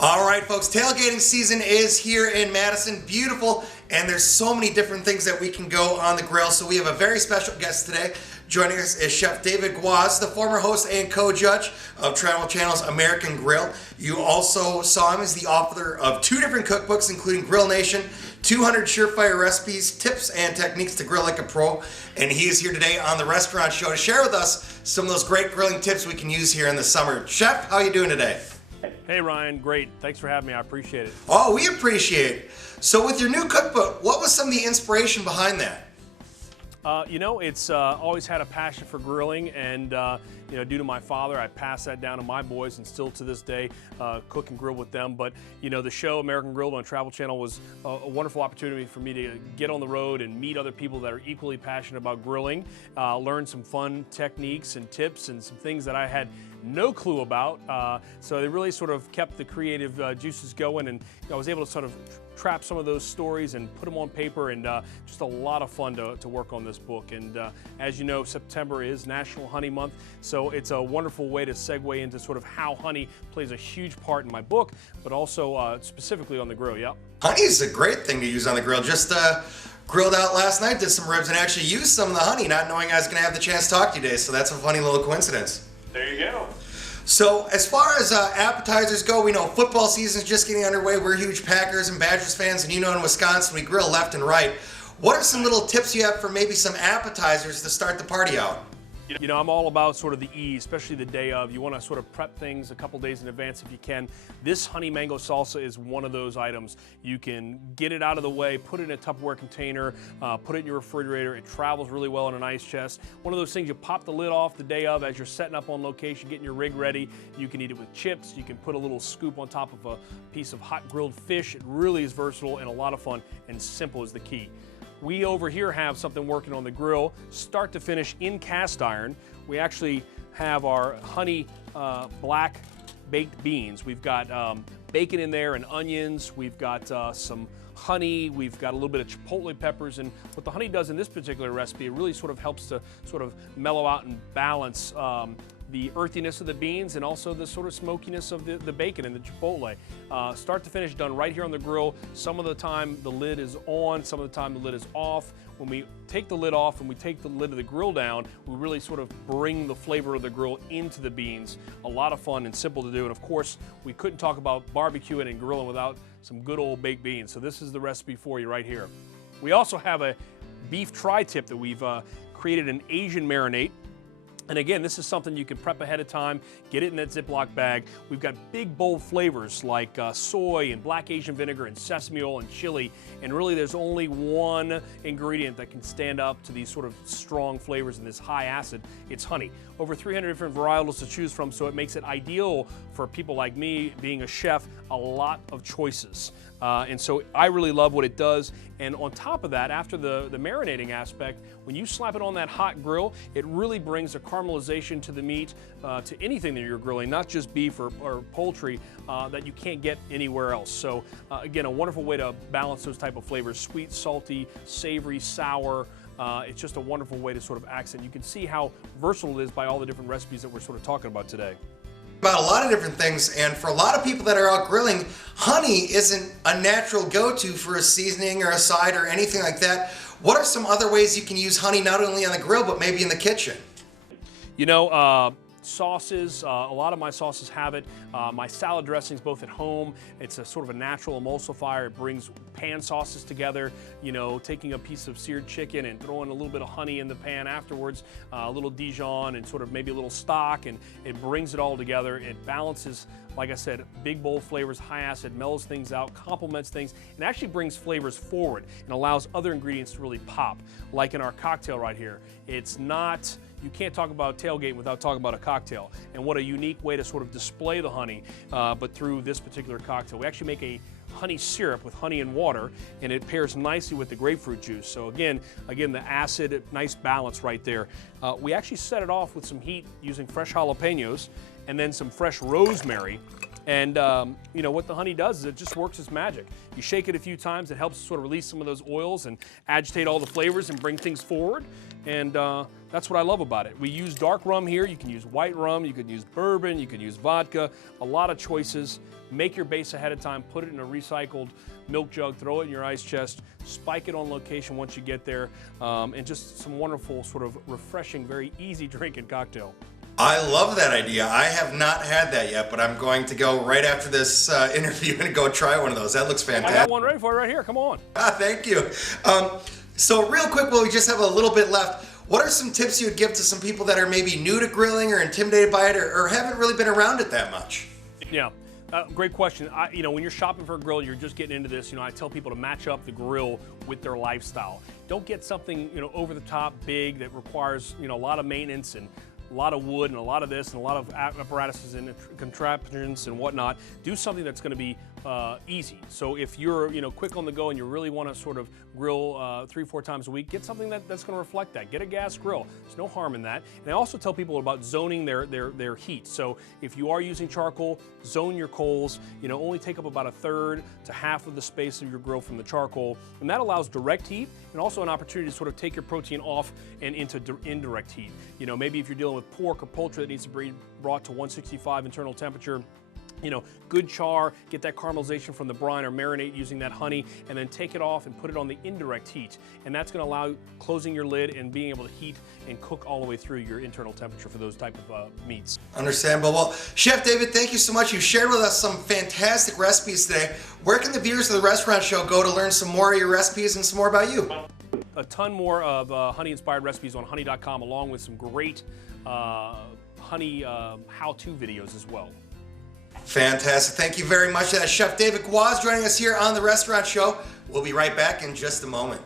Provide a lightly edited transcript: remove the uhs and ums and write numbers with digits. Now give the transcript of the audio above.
All right, folks, tailgating season is here in Madison. Beautiful, and there's so many different things that we can go on the grill. So we have a very special guest today. Joining us is Chef David Guas, the former host and co-judge of Travel Channel's American Grill. You also saw him as the author of 2 different cookbooks, including Grill Nation, 200 Surefire Recipes, Tips and Techniques to Grill Like a Pro. And he is here today on the Restaurant Show to share with us some of those great grilling tips we can use here in the summer. Chef, how are you doing today? Hey Ryan, great. Thanks for having me. I appreciate it. Oh, we appreciate it. So with your new cookbook, what was some of the inspiration behind that? It's always had a passion for grilling, and due to my father, I passed that down to my boys, and still to this day cook and grill with them. But the show American Grill on Travel Channel was a wonderful opportunity for me to get on the road and meet other people that are equally passionate about grilling, learn some fun techniques and tips and some things that I had no clue about. So they really sort of kept the creative juices going, and I was able to sort of trap some of those stories and put them on paper, and just a lot of fun to work on this book. And as you know, September is National Honey Month, so it's a wonderful way to segue into sort of how honey plays a huge part in my book, but also specifically on the grill. Yep. Honey is a great thing to use on the grill. Just grilled out last night, did some ribs, and actually used some of the honey, not knowing I was going to have the chance to talk to you today, so that's a funny little coincidence. There you go. So as far as appetizers go, we know football season is just getting underway. We're huge Packers and Badgers fans, and in Wisconsin, we grill left and right. What are some little tips you have for maybe some appetizers to start the party out? I'm all about sort of the ease, especially the day of. You want to sort of prep things a couple days in advance if you can. This honey mango salsa is one of those items. You can get it out of the way, put it in a Tupperware container, put it in your refrigerator. It travels really well in an ice chest. One of those things you pop the lid off the day of as you're setting up on location, getting your rig ready. You can eat it with chips. You can put a little scoop on top of a piece of hot grilled fish. It really is versatile and a lot of fun, and simple is the key. We over here have something working on the grill, start to finish in cast iron. We actually have our honey black baked beans. We've got bacon in there and onions. We've got some honey. We've got a little bit of chipotle peppers. And what the honey does in this particular recipe, it really sort of helps to sort of mellow out and balance the earthiness of the beans and also the sort of smokiness of the bacon and the chipotle. Start to finish, done right here on the grill. Some of the time the lid is on, some of the time the lid is off. When we take the lid off and we take the lid of the grill down, we really sort of bring the flavor of the grill into the beans. A lot of fun and simple to do. And of course, we couldn't talk about barbecuing and grilling without some good old baked beans. So this is the recipe for you right here. We also have a beef tri-tip that we've created an Asian marinade. And again, this is something you can prep ahead of time, get it in that Ziploc bag. We've got big, bold flavors like soy and black Asian vinegar and sesame oil and chili. And really, there's only one ingredient that can stand up to these sort of strong flavors and this high acid. It's honey. Over 300 different varietals to choose from, so it makes it ideal for people like me, being a chef, a lot of choices. And so I really love what it does. And on top of that, after the marinating aspect, when you slap it on that hot grill, it really brings a caramelization to the meat, to anything that you're grilling, not just beef or poultry, that you can't get anywhere else. So again, a wonderful way to balance those type of flavors: sweet, salty, savory, sour. It's just a wonderful way to sort of accent. You can see how versatile it is by all the different recipes that we're sort of talking about today. About a lot of different things, and for a lot of people that are out grilling, honey isn't a natural go-to for a seasoning or a side or anything like that. What are some other ways you can use honey not only on the grill but maybe in the kitchen? Sauces, a lot of my sauces have it. My salad dressings, both at home, it's a sort of a natural emulsifier. It brings pan sauces together, taking a piece of seared chicken and throwing a little bit of honey in the pan afterwards, a little Dijon and sort of maybe a little stock, and it brings it all together. It balances, like I said, big bold flavors, high acid, mellows things out, complements things, and actually brings flavors forward and allows other ingredients to really pop. Like in our cocktail right here, you can't talk about tailgate without talking about a cocktail, and what a unique way to sort of display the honey, but through this particular cocktail. We actually make a honey syrup with honey and water, and it pairs nicely with the grapefruit juice. So again, the acid, nice balance right there. We actually set it off with some heat using fresh jalapenos and then some fresh rosemary. And you know what the honey does is it just works its magic. You shake it a few times, it helps sort of release some of those oils and agitate all the flavors and bring things forward. And that's what I love about it. We use dark rum here. You can use white rum, you could use bourbon, you could use vodka, a lot of choices. Make your base ahead of time, put it in a recycled milk jug, throw it in your ice chest, spike it on location once you get there, and just some wonderful, sort of refreshing, very easy drinking cocktail. I love that idea. I have not had that yet, but I'm going to go right after this interview and go try one of those. That looks fantastic. I got one ready for you right here. Come on. Thank you. So real quick, while we just have a little bit left, what are some tips you would give to some people that are maybe new to grilling or intimidated by it or haven't really been around it that much? Yeah. Great question. You know, when you're shopping for a grill, you're just getting into this. You know, I tell people to match up the grill with their lifestyle. Don't get something, you know, over the top, big that requires, you know, a lot of maintenance and a lot of wood and a lot of this and a lot of apparatuses and contraptions and whatnot. Do something that's going to be easy. So if you're, you know, quick on the go and you really want to sort of grill 3-4 times a week, get something that's going to reflect that. Get a gas grill. There's no harm in that. And I also tell people about zoning their heat. So if you are using charcoal, zone your coals. You know, only take up about 1/3 to half of the space of your grill from the charcoal, and that allows direct heat and also an opportunity to sort of take your protein off and into indirect heat. You know, maybe if you're dealing with pork or poultry that needs to be brought to 165 internal temperature, you know, good char, get that caramelization from the brine or marinate using that honey, and then take it off and put it on the indirect heat. And that's going to allow closing your lid and being able to heat and cook all the way through your internal temperature for those type of meats. Understandable. Well, Chef David, thank you so much. You shared with us some fantastic recipes today. Where can the viewers of the restaurant show go to learn some more of your recipes and some more about you? A ton more of honey-inspired recipes on honey.com, along with some great honey how-to videos as well. Fantastic. Thank you very much. That's Chef David Guas joining us here on the Restaurant Show. We'll be right back in just a moment.